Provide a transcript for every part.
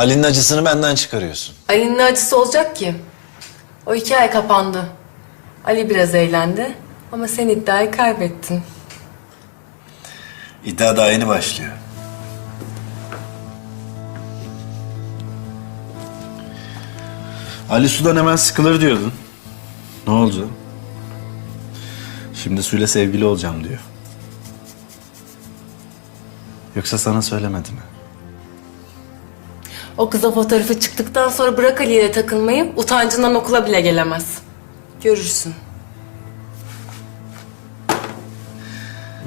Ali'nin acısını benden çıkarıyorsun. Ali'nin acısı olacak ki? O hikaye kapandı. Ali biraz eğlendi ama sen iddiayı kaybettin. İddia daha yeni başlıyor. Ali sudan hemen sıkılır diyordun. Ne oldu? Şimdi suyla sevgili olacağım diyor. Yoksa sana söylemedi mi? O kıza fotoğrafı çıktıktan sonra bırak Ali'yle takılmayı, utancından okula bile gelemez. Görürsün.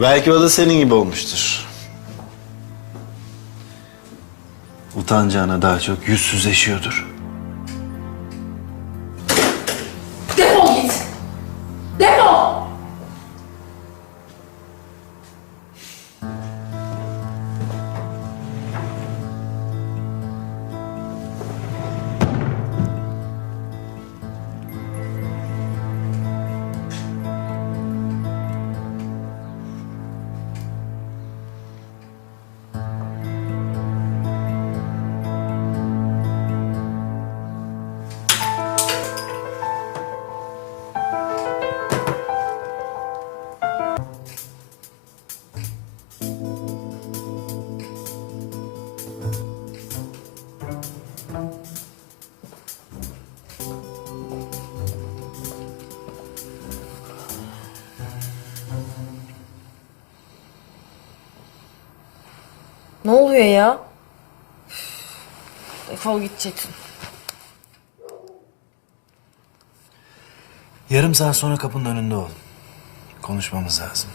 Belki o da senin gibi olmuştur. Utancağına daha çok yüzsüzleşiyordur. Defol git! Ne oluyor ya? Defol gideceksin. Yarım saat sonra kapının önünde ol. Konuşmamız lazım.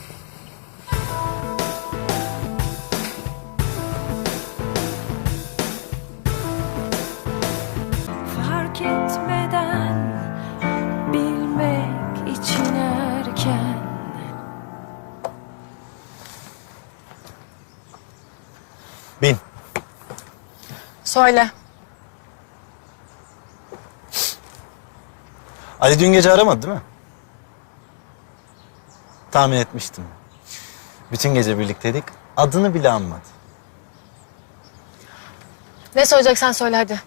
Bin. Söyle. Ali dün gece aramadı değil mi? Tahmin etmiştim. Bütün gece birlikteydik. Adını bile anmadı. Ne söyleyeceksen söyle hadi.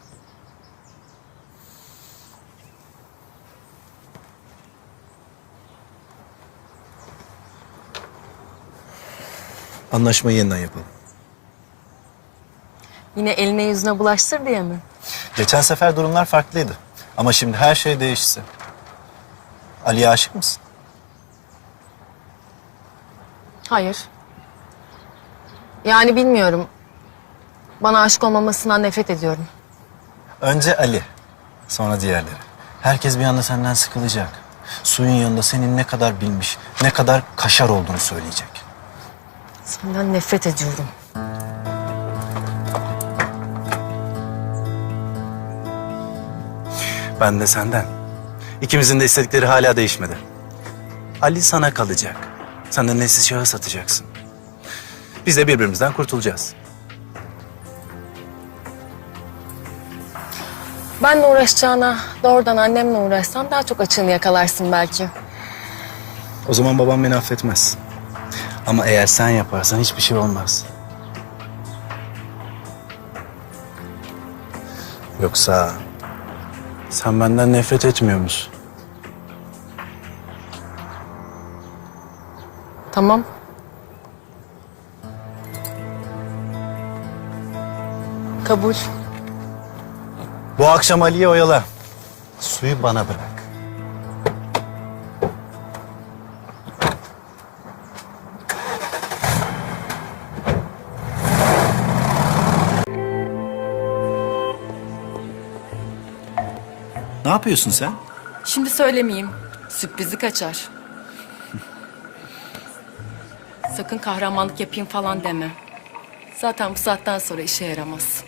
Anlaşmayı yeniden yapalım. Yine eline yüzüne bulaştır diye mi? Geçen sefer durumlar farklıydı. Ama şimdi her şey değişti. Ali'ye aşık mısın? Hayır. Yani bilmiyorum. Bana aşık olmamasından nefret ediyorum. Önce Ali, sonra diğerleri. Herkes bir anda senden sıkılacak. Suyun yanında senin ne kadar bilmiş, ne kadar kaşar olduğunu söyleyecek. Senden nefret ediyorum. Ben de senden. İkimizin de istedikleri hala değişmedi. Ali sana kalacak. Sen de nesil şahıs atacaksın. Biz de birbirimizden kurtulacağız. Benle uğraşacağına doğrudan annemle uğraşsan daha çok açığını yakalarsın belki. O zaman babam beni affetmez. Ama eğer sen yaparsan hiçbir şey olmaz. Yoksa sen benden nefret etmiyor musun? Tamam. Kabul. Bu akşam Ali'yi oyala. Suyu bana bırak. Ne yapıyorsun sen? Şimdi söylemeyeyim. Sürprizi kaçar. Sakın kahramanlık yapayım falan deme. Zaten bu saatten sonra işe yaramaz.